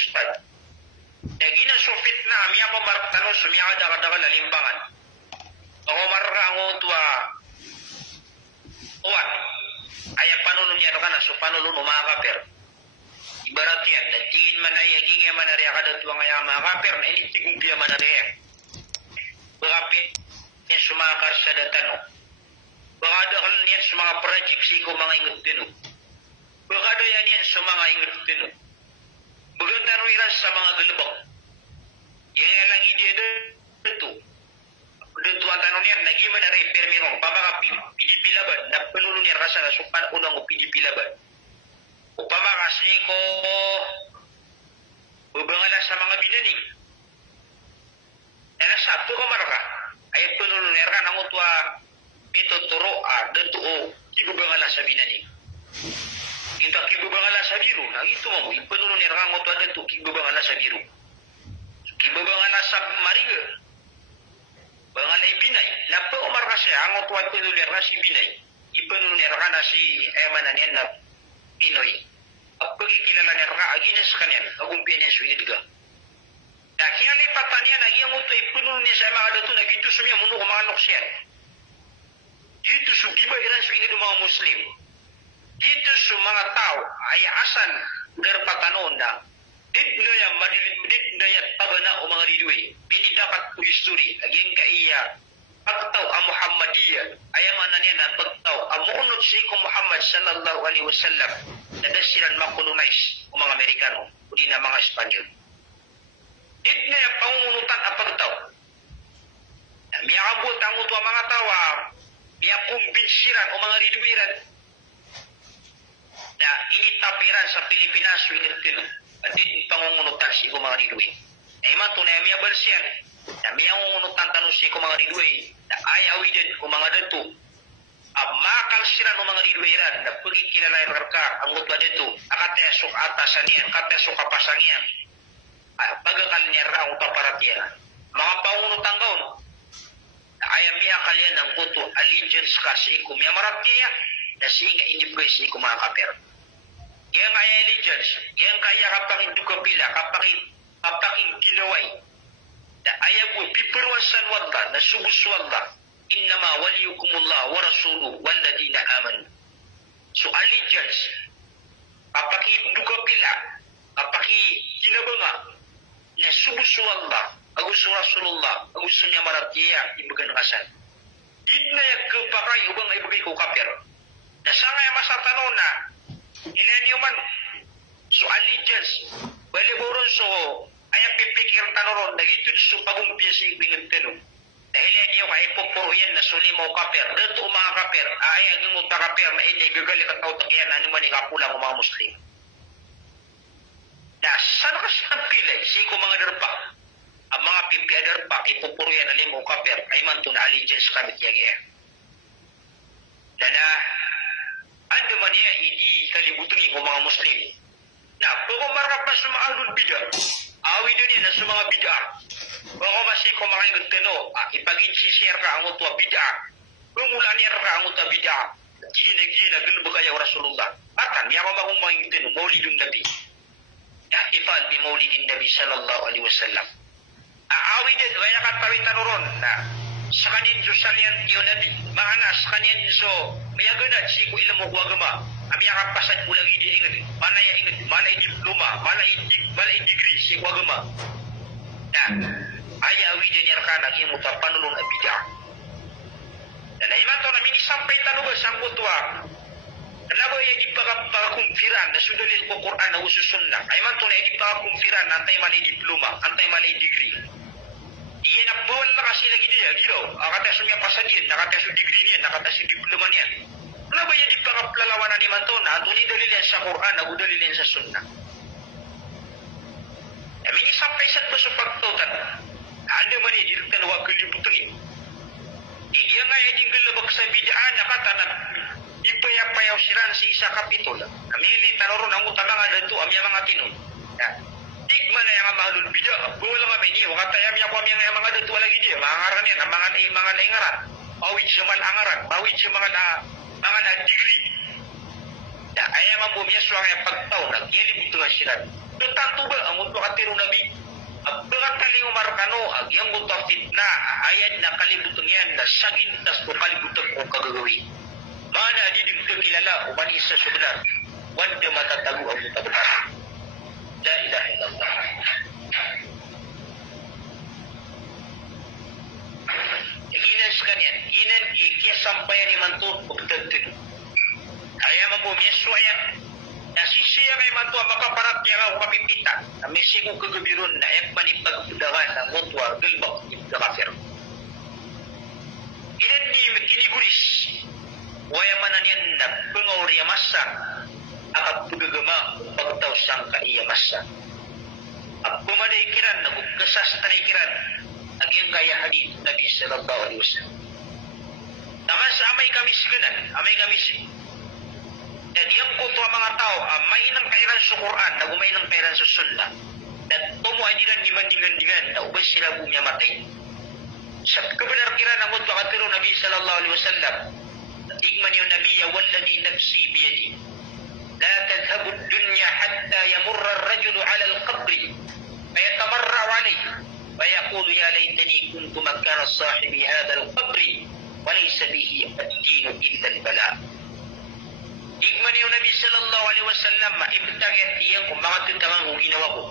ustad. Nagina sufit na ami ako martano sumiya daga lalimbangan. Ako marga ang utwa uwan. Ay panulong niya ka na so panulong mga kaper. Ibarat yan, natingin man ay aging yaman na rin kada tuwang ay mga kaper na initigong piya man na rin. Bakapin yan sumakar sa datano. Baka dakal yan sa mga projects ko mga ingot din. Baka yan yan sa mga ingot din. Maganda rin sa mga galubak. Yan lang ideya dito. Dito ang tanong niyan, nagiman na rin permirong, pamaka-pidipilaban, na panulong niya rasa na supan unang o pidipilaban. O pamakasri ko, bubangala sa mga binaning. Na nasato ka maraka, ay panulong niya rin ang utwa, ito turo, dito o, kibubangala sa binaning. Ito kibubangala sa biru, ito mo, ipanulong niya rin ang utwa dito, kibubangala sa biru. Kibubangala sa mariga, bangalay binay. Napa umar kasi ang utwad pinulir na si binay. Ipinulir ka na si Eman na niyan na Pinoy. At pagkikilala niya ka, aginas ka niyan, agumpiyan niya suwid ka. Na kaya lipatan niya, nagyang utwa ipinulong niya sa mga dato, nagito sumiya muno ko mga nuksyan. Dito su giba iran su ingin mga Muslim. Dito su mga tao ay asan derpatanon na dit na ya tabana o mga ridwe. Bini dapat po history. Aging kaiya. Pagtaw ang Muhammadiyya. Ayaman na niya na pagtaw. Ang muunod siya ko Muhammad sallallahu alaihi wasallam. Na dasiran makolonize o mga Amerikano. O di na mga Espanyol. Dit na ya pangungunutan ang pagtaw. Miyakabot ang utwa mga tawa. Miyakumbinsiran o mga ridwiran. Na initapiran sa Pilipinas. Winirtino. At din pangungunutan si ko mga ridwe. Ay man tunay miya balsiyan. Na miya ngungunutan tanong si ko mga ridwe. Na ayaw din ko mga dato. Makal sila ng mga ridwe ran. Na pagit kinalay rarka ang utwa dito. Akatesok atasan niyan. Akatesok kapasan niyan. Pagkakal niya ra ang utaparatiyan. Mga pangunutang gaon. Na ayaw miya kalian ng kuto allegiance ka si ko. Miya maratiya. Na siya nga inibigay si ko mga kaper. Yang kaya allegiance, yang kaya kapakin dukapila, kapakin ginaway. Na ayaw ko, piperwasan wala, nasubos wala. Innama waliyukumullah wa rasuluh walladina amanu. So allegiance, kapakin dukapila, kapakin ginabanga, nasubos wala, agus rasulullah, agus niya maratiya, ibagan kasan. Idna yung kapakay, ubang ibagay ko kapir. Nasangay masatanong na, ilan yung man, so allegiance, bali boron so, ayang pipikir tanoron, nagitod so pagumpiya sa ibingin tanong. Dahil yan yung ay pupuro yan na suli mo kapir, dito mga kapir, ay ang yung uta kapir, na inigagali ka tautak yan, ano man ikapulang mga Muslim. Na, sana kasi ang pilay, siko mga derpa, ang mga pipiya derpa, ipupuro yan na limo kapir, ay man to na allegiance kami tiyagaya. Na, ando man niya, hindi kalibutan ko mga Muslim. Na, pukumarap na sa mga alul bida. Awi doon yan na sa mga bida. Kung masih ko mga ingagtano, ipag-insisir ka ang utwa bida. Kung mula niya ka ang utwa bida, gina, ganun ba kayo Rasulullah? Atan, niya ko mga ingagtano, maulidun nabi. Ihtifal bi maulidin nabi sallallahu alaihi wasallam. Awi din, kaya nakatawitan ron na sa kanin so salian tiyo na mahana sa kanin so may aganad si ko ilang mo agama ami ang pasad mo lagi din ingat mana diploma mana degree si ko agama na aya awi din yar ka naging mutapanulong abida dan ay man to na mini sampai tanugo sang kutwa kenapa ya ipakakumpiran na sudalil ko Quran na ususunna ay man to na ipakakumpiran antay mali diploma antay mali degree. Iyan ang buwan na kasi lagi niya, gino. Nakataso niya pasan yan, nakataso degree niya, nakataso diploma niya. Ano ba yan di pakaplalawanan ni Manton na ito dalil yan sa Quran, nagudalil yan sa Sunnah. May sampaisan ba sa pagtutan? Ano man yan, direktan huwag kalibutangin. Iyan nga yan yung galabag sa bidaan, nakatanan, ipayapayaw siran sa isa kapitol. Kami yan tanoron ang utang nga dito, ang mga tinon. Igman na yung mahalul bida. Buwala kami niyo. Katayam yung kami yung mga dito lagi niyo. Mga ngaran yan. Ang mga naingaran. Mawid siya man angaran. Mawid siya mga na degree. Da ayam mampu miaswa ay pagtaw na gili buto nga sirat. Tanto ba ang muto katiro nabi? Berat kali Umar kano agyang buto fitna ayat na kalibutong yan na sagin tas ko kalibutong ko kagagawi. Mana di kilala umani sa sebenar. Wanda matatagu ang buta benar. La ilaha illallah. Iginan sekalian, iginan ikia sampai ni mantu betul-betul. Ayah mampu miaswa yan. Na sisi yang ay mantua makaparat yang ako kapipita. Na misigo kagabirun na ek manipagpudaran ng mutwa gilbak ng kafir. Inan di kiniguris. Waya manan yan na pangawriya masa. Akap pagagama pagtaw siyang kaiya masa. At pumadaikiran na gugkasas talikiran. Agyang kaya hadith Nabi sallallahu alaihi wasallam. Naman sa amay kamisganan, amay kamisi. Jadi yang kutu mga tao, may nang kairan sa Quran, nagumay nang kairan sa Sunnah. Dan tumuadiran diman-diman na ubay sila bumya matay. Sa kebenar-kiran ng mutu katiro Nabi sallallahu alaihi wasallam. Igman yung Nabi, walladhi nafsi biyadi. La tadhabu dunya hatta yamurra ar-rajulu ala al-qabri. Fayatamarra alayhi. Fayaqulu ya laytani kuntu makana sahibi hadha al-qabri. Walaysa bihi ad-dinu illa al-bala'. Igman yung Nabi sallallahu alaihi wasallam maibtagyan tiyan kung mga tutangang kung ginawa ko.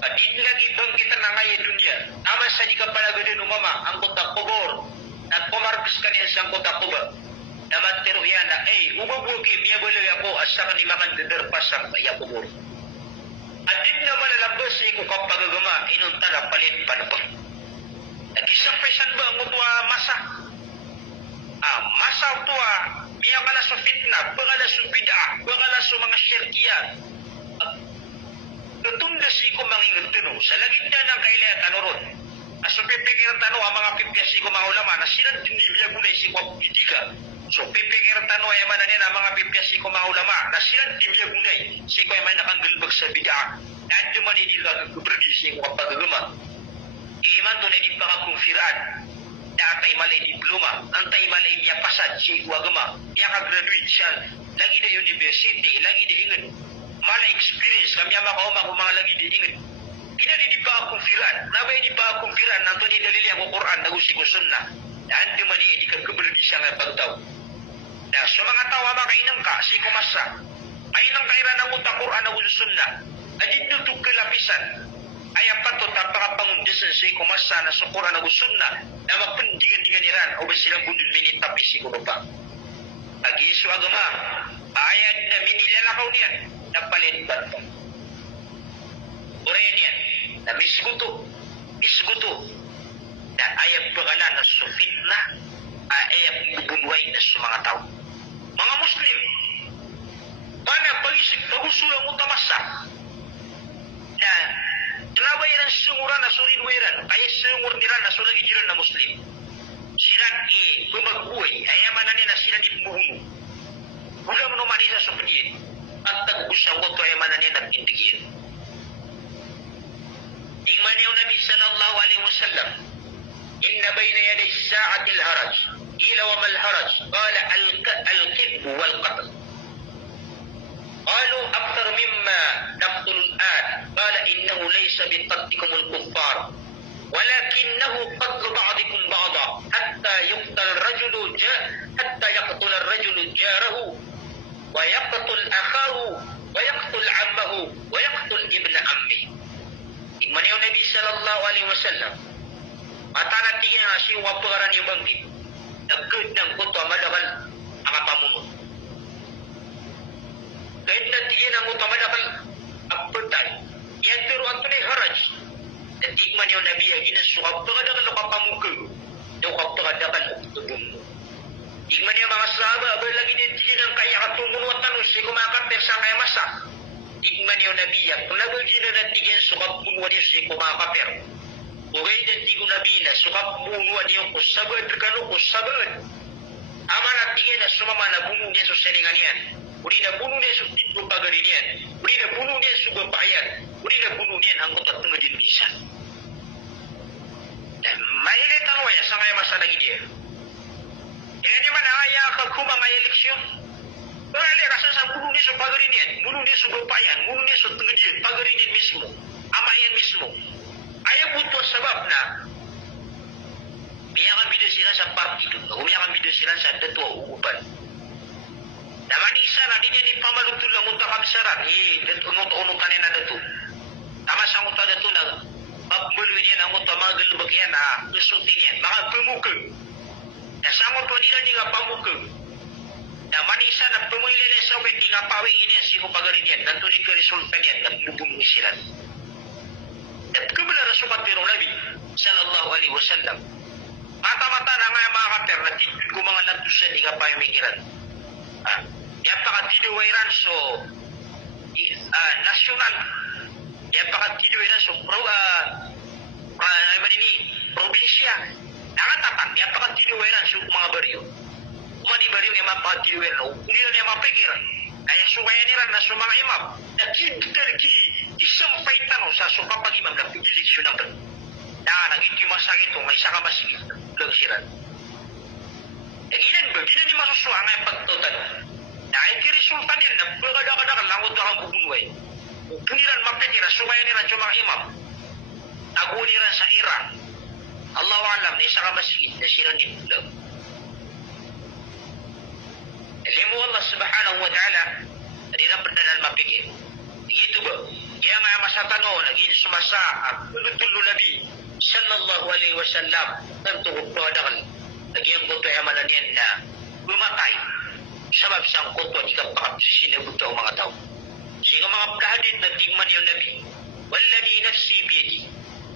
At din lagi bangkitan na ngayon dunya. Naman sa di ka palagad umama ang kutak kubor. At pumarpis ka niya sa kutak kubor. Naman tiruyan na, umabuki, miyabaloy ako asa ka ni makan dadarpas ang iya kubor. At din na malalabas ko kapag agama, inunta na palit panapang. At isang pesan ba ang utwa masa? Masa utwa, biya ka na sa fitna, baka sa bid'ah, baka sa mga syirkiyat. Tutunda si ko mangingat tanong, sa lagit na ng kailaya tanurod. So pipikiran tanong ang mga pipiyasi ko mga ulama na silang tinibya gunay si kwa politika. So pipikiran tanong ay mananin ang mga pipiyasi ko mga ulama na silang tinibya gunay si kwa may nakanggalbag sa bid'ah. Nandiyo man hindi ka kubrigi si kwa pagagama. Iman to na di pa kakumfiraan. Antay malay diploma, antay malay niya pasad si Guagama, niya ka-graduate siya, lagi na university, lagi na ingat. Malay experience, kami ang makauma kung mga lagi na ingat. Kinali di pa akong firan, nabay di pa akong firan, nanto ni dalili ang Quran, nagusi ko sunna. Daan di man di ka kabalagi siya nga pagtaw. Na sa mga tawa makainang ka, si kumasa, ay nang kairan ang utak Quran, nagusi sunna. Adin nutug kalapisan, ay ang patot at pakapangundisan sa kumasa na sukura na gusunna na magpendingan niran o ba silang budul minit tapi siguro pa. Ag-isu agama, ayad na minilalakaw niyan na palintan pa. Urayan yan, na misguto na ayag pagala na sufit na ayag bubunway na sa mga tao. Mga Muslim, paano pag-isip, pag-usulang utamasa na Kenapa yang sunguran na surin wiran, kaya sungur niran na sulagi jiran na Muslim. Siran pemagbuhay, ayaman na nila siran ibuhong. Bukan menumani sa supediin. At tagusang ko to ayaman na nila nagpintigin. Ingman yung Nabi sallallahu alaihi wasallam, inna bayna yaday sa'atil haraj, ila wa mal haraj, qala al-kidbu wal-qatl. قالوا أكثر مما نقتل الآن قال إنه ليس بقتلكم الكفار ولكنه قتل بعضكم بعضا حتى يقتل الرجل جاره ويقتل أخاه ويقتل عمه ويقتل ابن عمه. Imani Nabi sallallahu alaihi wasallam matana tingin nga si waparan yung bangkit nagkudang kuto madakal ang pamunod. Kahit natigin ang utamadakal apatay. Yan pero ang tunay haraj. Natigman yung Nabi ay inasukap pangadakal na kapamukul. Yung kapagadakan o tutubong mo. Tigman yung mga sahaba, abay lagi nitigin ang kaya katungun at tanong si kumakaper sa kaya masak. Tigman yung Nabi at kung nabagin na natigin sukap bunguan yung si kumakaper. Ugay natigin Nabi na sukap bunguan yung kusabad kano kusabad. Ama natigin na sumama na bunguan niya sa selingan yan. Uri na bunuh niya sa pitlo pagarinian. Uri na bunuh niya sa babayan. Uri na bunuh niya ang utat ng dinmisan. Mailit ang waya sa kaya masa lagi dia. Ilan naman ang aya kagkumang ay eleksyon. Beralih rasa sa bunuh dia sa pagarinian, bunuh dia sa bapayan, bunuh dia sa tengedian, pagarinian mismo, amayan mismo. Ayaw butuh sebab na biarkan video sila sa partido, biarkan video sila sa tetua ugupan. Naman isa na din yan ipamalutul lang unta kamsaran, unut-unutan yan na dito. Tama sa unta dito na mabuluin yan ang unta mga galubag yan na usutin yan, mga pemukul. Nasangot po nila nga pamukul. Naman isa na pemulila na sa wet, nga pawing ini yan siko pagarin yan, nantunin ko resulta yan, nagbubungi sila. At kumula rasukat pero Nabi, sallallahu alaihi wasallam, mata-mata na nga mga kapir, natigil ko mga natusan, nga pawing mikiran. Yan pakatiduwairan so nasyonal, yan pakatiduwairan so probinsya, nakatapan, yan pakatiduwairan so mga baryo. Kung di baryo yung mga pakatiduwairan, kung yun yung mga pikiran, kaya sukaya nila na sa mga imam, na kinterki, isampay tanong sa sukapag-imam na pagdiliksyon ng baryo. Nagitimasak ito, may saka masigit lang siran. Ilan ba, ginan ni masuswa nga yung pagtutanong. Dahil resulta nila na pagkada-kada langot na kang bubunuay. Puniran makatira, sumaya nila sa mga imam. Aguniran sa ira. Allahu alam, na isa ka masigit na sila ni Bulag. Alam mo Allah subhanahu wa ta'ala, hindi na pernah mapigil. Ito ba? Kaya nga masatango, naging sumasa at tulo Nabi sallallahu alaihi wasallam ng tuhog prodakal. Naging buto ay malanian na bumatay. Sabab sang kuto di ka pakapsisinagot ang mga tao. Sino mga plahadit na tingman yung Nabi, walladhi nafsi biyadi.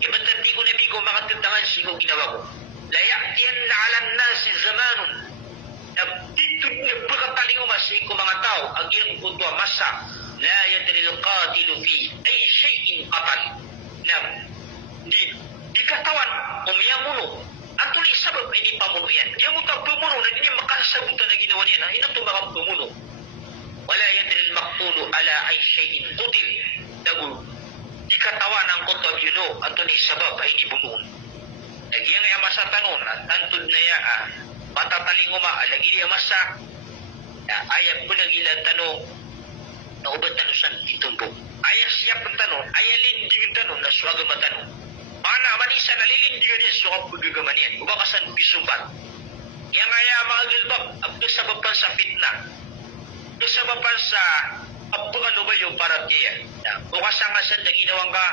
Ibatanti ko Nabi ko makatindangan sigo ginawa ko. Layaktiyan na alam nasi zamanun. Na dito nagpagkataling umasi ko mga tao, ang iyong kuto masa, la yadril qatilu fi ay shay'in qatal. Na di katawan, umiyamuno. Ang tuloy sabab ay hindi pamuno yan. Yung utang pumuno na hindi makasagutan na ginawa niya na inang tumakang pumuno. Wala yadril maktulu ala ay shay'in kutil. Dago, di katawan ang kutab yun o, ang tuloy sabab ay hindi bumuno. Lagi nga masa tanon at antod na ya, matataling lagi niya masa, ayag po nang ilang tanong, na ubat tanusan itumbo. Ayag siya pang tanong, ayalin din tanong na suwaga matanong. Mana manisa nalilindigan niya so ang pagagaman yan. Ubakasan bisumbat. Yang kaya mga gilbab, abdo sa bapan sa fitna. Abdo sa bapan sa abdo ba yung parat niya. Bukasangasan na ginawang ka,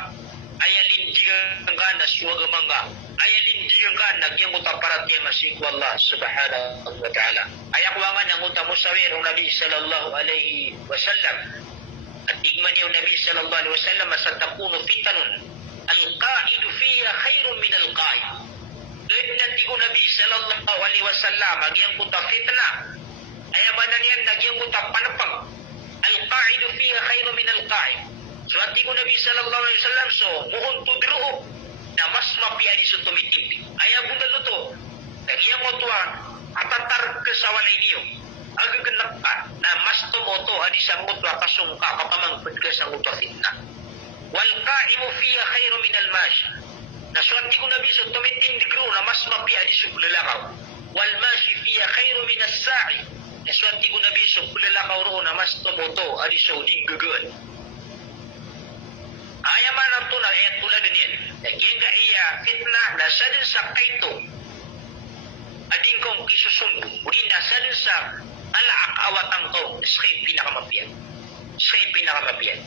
ayalindigan ka na suwagamang ka. Ayalindigan ka, nagyang utaparat niya masiku Allah subhanahu wa ta'ala. Ayakwangan ang utamusawir ng Nabi sallallahu alaihi wasallam. At tigman yung Nabi sallallahu alaihi wasallam masatakuno fitanun. Al-qa'idu fiya khairun min al-qa'id. Doon nanti ko Nabi sallallahu alaihi wasallam nagyang kuta fitna. Ayamanan yan nagyang kuta panapang. Al-qa'idu fiya khairun min al-qa'id. So nanti ko Nabi sallallahu alaihi wasallam so muhon tudro na mas mapiadi sa tumitindi. Ayabun na to. Nagyang kuta atatar kesawanay niyo. Agaganap ka na mas tumoto adisang kuta kasungka kapamangpad ka sa kuta fitna. Wal-qa'imu fiya khairu min al-mash. Naswerte ko Nabi sa tumitindi ko na mas mapiya di sa kulalakaw. Wal-mashi fiya khairu min as-sa'i. Naswerte ko Nabi sa kulalakaw roon na mas tumuto adi sa uding gagaan. Ayaman ang tunal, ayat tulad din yan. Nagyang ka iya fitna nasa din sa kaito. Ading kong kisusumbo. Uli nasa din sa alaak-awatang ko. Sa'y pinakamapiyan. Sa'y pinakamapiyan.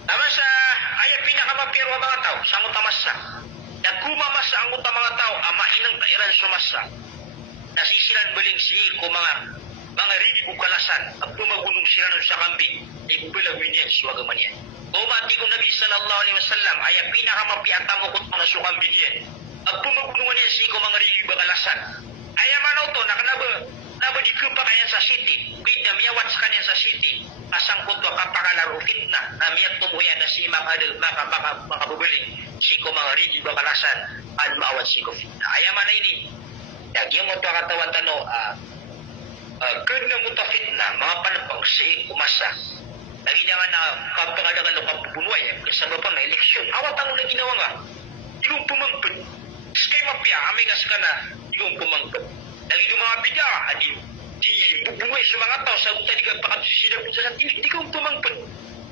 Tama sa ayat pinakamapiro ang mga tao, sa ang utamasa. Nagkumamasa ang utang mga tao, amainang kairan sumasa. Nasisilan baling siya ko mga rigi bukalasan, at pumagunong sila nun sa kambing, ay bulawin yan, suwagaman yan. Bumati ko Nabi sallallahu alaihi wasallam, ayat pinakamapiatan mo kung mga sukambing yan. At pumagunong yan siya ko mga rigi bukalasan. Ayaman to, naba di pa kaya sa city, kaya miyawat sa kanya sa city, asang kuto kapakalaro fitna, na miyat tumuyan na si makabubuling, si ko mga rigi bakalasan, at maawat si ko fitna. Ayaman na ini, nagyang mo pa katawan tano, kanya mo ta fitna, mga panapang si umasa, naginangan na kapagadagan ng kapupunuay, kasama pa na eleksyon, awat ang na ginawa nga, ilong pumangpad, skay mapya, amigas ka na, ilong pumangpad. Dahil yung mga bidya, di bubuhay sa mga tao sa uta di ka pakatusinan po sa tinig, di ka tumangpon.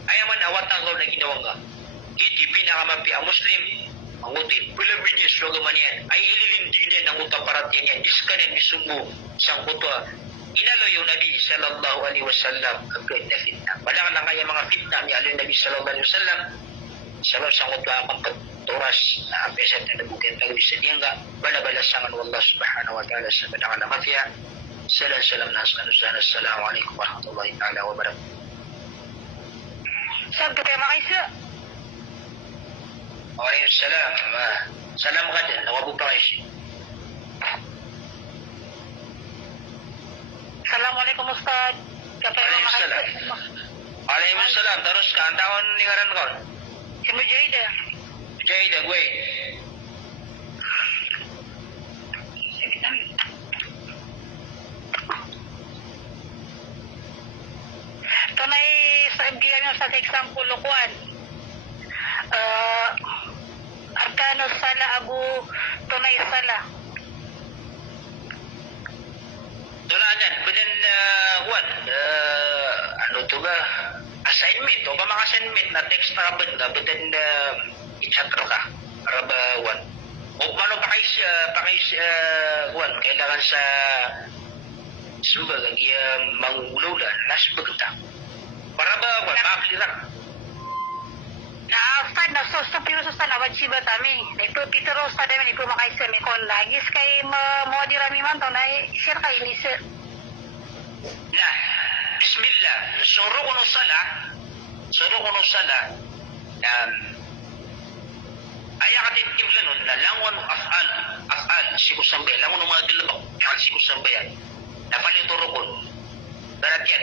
Ayaman awatan ko na ginawang ka. Iti pinakamapi ang Muslim, ang utin, pulamin niya slogan yan, ay ililindinin ang utang parating yan, diskanin misumbo, sang kutwa. Inalayo Nabi sallallahu alaihi wasallam agad na fitna. Wala ka na kaya mga fitna ni alin Nabi sallallahu alaihi wasallam. Sabab sang kutwa akong pagturas na apesan na nabukit na sa diyangga, balabalasangan wallah subhanahu wa ta'ala sa badangan na mafia. Salam assalamualaikum warahmatullahi ta'ala wabarakatuh. Sab ka tayo makaisa. Waalaikumsalam. Salam ka din. Nawabu pa kayo. Assalamualaikum Ustaz. Kapay mo makaisa. Waalaikumsalam. Terus ka. Ang taon ni ngaran ko? Si Mujahida. Jayda, gue. Tunay sa giyan sa example lukuan. Arkano sala agu tunay sala. Doon yan. Badan, ano to ba? Assignment. O ba mga assignment na text na ba? Badan, itsatro ka. Para ba, o paano kailangan sa subag, ang mangulaw na, nasa bagta. Para ba, makakaliran. Fad na so sa pero sa nawad si batami. Ito Peter sa dami ko makaisa mi kon lagis kay mo di rami man to na share kay ni sir. Nah, bismillah. Suro ko nung sala, aya ka titimla nun, lalangon afal, sikusambay, langon ng mga dilabak, kahal sikusambay, napalituro ko, barat yan,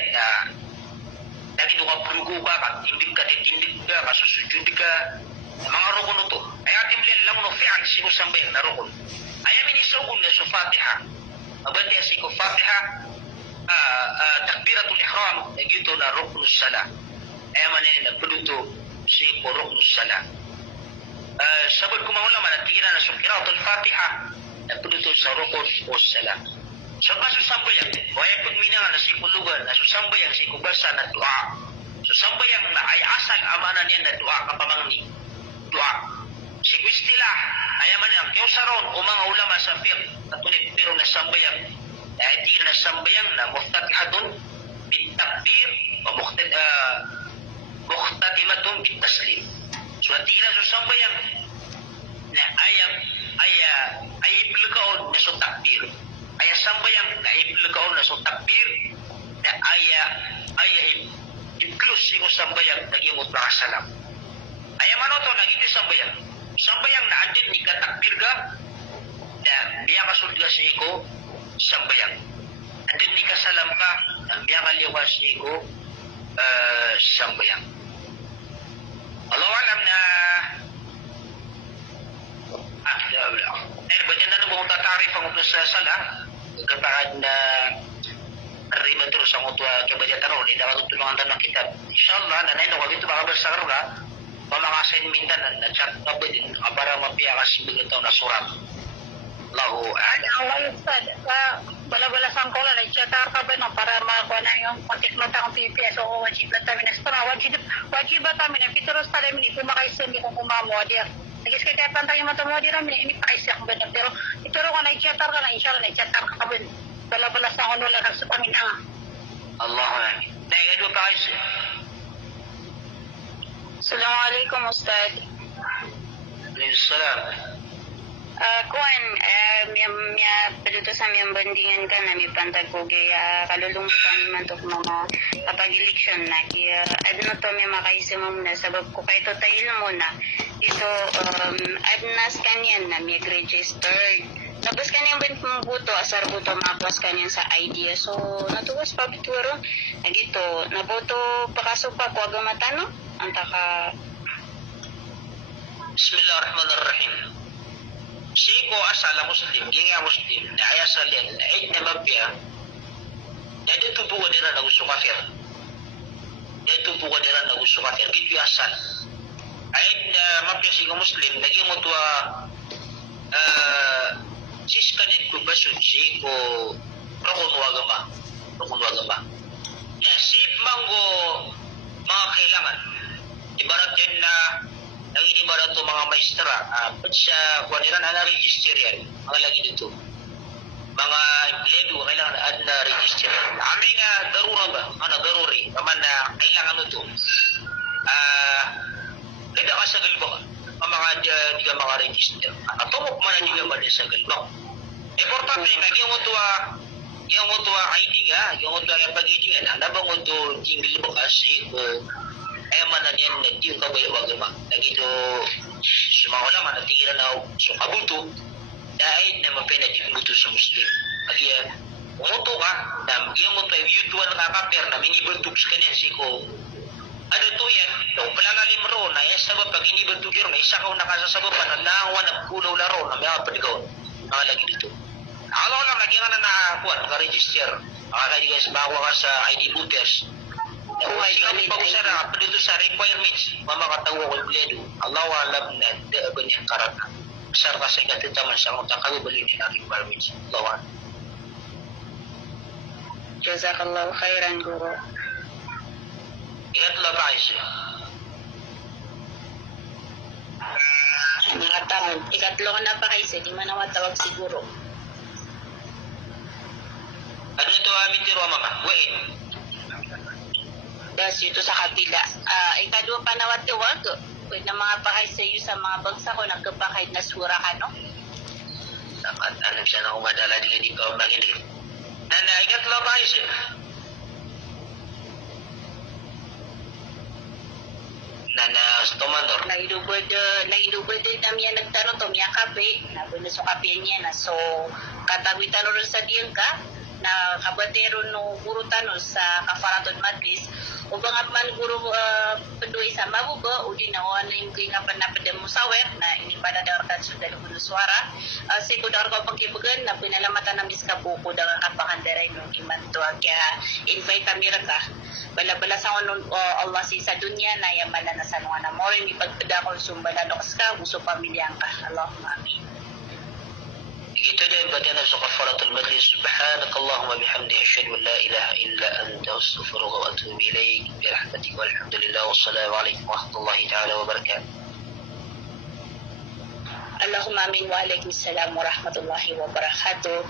lagi doon ka pulugo ka, tindig ka, kasusujud ka, mga rukun ito, aya ka timla, langon ng fi'al, sikusambay, na rukun. Aya minisugol na sa Fatiha, mabati ang siku Fatiha, takbiratul ihram, nagito na ruknus sala. Aya manin, nagpuluto, siku ruknus sala. Sabad ko mga ulama natigila na sa qiraatul Fatiha na pinuto sa rukun o sala. So masusambayang waya pagminangan na si pulugan na susambayang si kubasa na dua. Susambayang na ay asal amana niya na dua kapamangni. Dua. Si Kwistila ayaman ang kiusaron o mga ulama sa fiqh na tulit pero na sambayang na itigil na sambayang na muftatihatun bitakbir o muhtatimatun bitaslim. So tignan sa sambayang na ay iplikaon na sa takbir. Ay sambayang na iplikaon na sa takbir na ay inclus sigo sambayang naging utbakasalam. Ay manoto naging sambayang. Sambayang na andin ni katakbir ka na biya kasulga sa iko sambayang. Andin ni kasalam ka na biya kaliwas sa iko sambayang. Allah alam na bayan na nung tatarif ang sa sala kapag na rimatur sa mutwa kabayan taro hindi dapat tulungan ng kitab inshallah na nai no ito baka sa karuga pamakasin mintan na chat pa din para mapiakas bigito na surat Allahu Allah Ustaz bala-bala sang ko na chatar ka ba no para makuha na yung kontikno ta ng PPS o wajib ta wajib ta min Peter sa dami ni kumakaisa ni kung kumamo dia. Nagis kay pantay mo mo di rami ini paisa ko ba pero ituro ko na chatar ka na inshallah na chatar ka ba bala-bala sang ko na sa Panginoon. Allahu amin. Dahil ito pa kayo. Assalamualaikum Ustaz. Salam. Kuan miya peluto sa miyang bandingan ka na mi pantag ko kaya kalulong kami man to mga kapag election na kaya adno to mi makaisa mo na sabab ko kay to tayo mo na dito adnas kanyan na mi registered tapos kanyang buto asar buto mapuas kanyan sa idea so natuwas pa bituro nagito naboto pakasok pa ko agamatano antaka Bismillahirrahmanirrahim. Siko asala muslim, ginga muslim, na aya salin, na na mabya, na dito buka nila na gusto kafir. Dito buka nila na gusto kafir, gitu asal. Ayat na mabya siko muslim, naging mo tuwa, siskanin ko basun, siko rokon wagama. kung agama. Yan, sip manggo mga kailangan. Ibarat yan na nanginibara ito mga maestra. Pag siya, kung nila na-register yan, mga lagi dito. Mga empleyado, kailangan na-register yan. Kami nga, darura ba? Daruri. Kaman na kailangan ito. Lida ka sa galbang. Ang mga di ka mga register. Atumok man na di ka ba sa galbang. Importante nga, yung ito ID nga, yung ito nga pag-ID nga, nabang ito tingil mo kasi ko manan yan na di ka ba yung agama. Nagito, sumawala man, natingiran na sa kabuto, dahil na mapinadig mo ito sa Muslim. Kaya, umuto ka, na yung ito yung yutuan nakakaper na minibuntugs ka niyan, siko, ano to yan, no, palalalim ro, na yan sabab, pag inibuntugs yun, may isa ka nakasasabab, panalawan, nagkulaw laro, na may kapaligaw, mga lagi dito. Ako lang, lagi nga na nakakuha, naka-register, makakaligas, makakuha ka sa ID booters. Kung pag-usara, dito sa requirements, mamakatawa ko yung bledo, Allah alam na daaban niyang karata. Masar ka sa ikatitaman sa kung takagubali niya na requirements. Allah alam. Jazakallahu khairan, Guru. Ikatlo ba kayo? Mga tangon, ikatlo na pa kayo, di man nawatawag siguro. Ano ito amitiro, mama? Wait. Das ito sa kapila. Ikadwa pa nawatawag, pwede na mga pakay sa iyo sa mga bagsa ko, nagkapakay na sura ka, no? Dapat, alam siya na umadala, di ka makinig. Ikatlo ba kayo siya? Tomandor. Naidubod din kami yan nagtanong to, miya kape, nabunas yung kape niya na. So, katawitan rin sa diyan ka, na kabatero no guru tanong sa kafaratod madris, o ba nga man guru paduay sa mabubo, o di na o ano yung kaya nga panapadam mo sawer, na inipada daw kan sudah lubuno suara, siko daw ko pagkibugan, na pinalamatan ng miska buko daw ang kapakandaray nung iman to, kaya invite kami ka. Bala-bala sa Allah sa dunya na yamala na sa nung anamore, may pagpada kong sumbala dokas ka, gusto pamilyang ka. Allahumma amin. Ito din ba din sa kafaratul majlis, subhanakallahumma bihamdi, ashhadu an la ilaha illa anta, astaghfiruka wa atubu ilayk, bi rahmatika walhamdulillah, wassalamu alaikum warahmatullahi ta'ala wabarakatuh. Allahumma amin wa alaikum salam wa rahmatullahi wa barakatuh.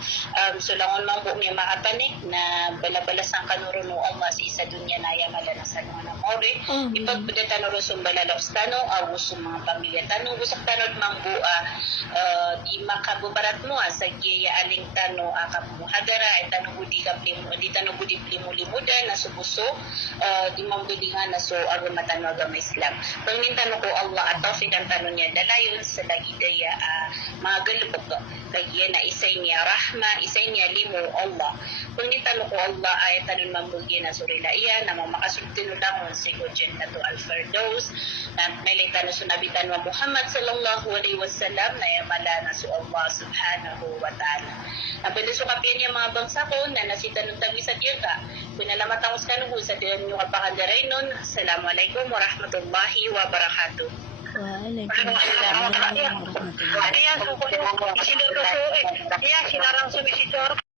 So langon mang po may makapanik na balabalas ang kanuro no Allah sa isa dunya na yamala na sa mga namore. Ipagpada tanuro sumbalalok tano, awus mga pamilya tanong gusak tanod mang bua, di makabubarat mo sa giya aling tano akamuhadara ay tanong udi kaplimo, di tanong udi plimo-limuda na subuso, di mambudingan na so agumatano agama Islam. Pangintano ko Allah at tawfik ang tanong niya dalayon sa lagida mga galubog kaya na isay niya rahma, isay niya limo Allah. Kung nitalo ko Allah ay tanong mambugi na surila iya na makasultin lang sa Jannatu al-Firdaus na may litano sunabitan wa Muhammad sallallahu alaihi wasallam na yamala na su Allah subhanahu wa ta'ala. Napwede so kapiyan niya mga bangsa ko na nasita ng tabi sa ka. Pinalamat ang uskanuhu sa tiyan nyo kapakandaray nun. Assalamualaikum warahmatullahi wabarakatuh. Waalaikumsalam warahmatullahi wabarakatuh. Iya, sinarang sumisitor.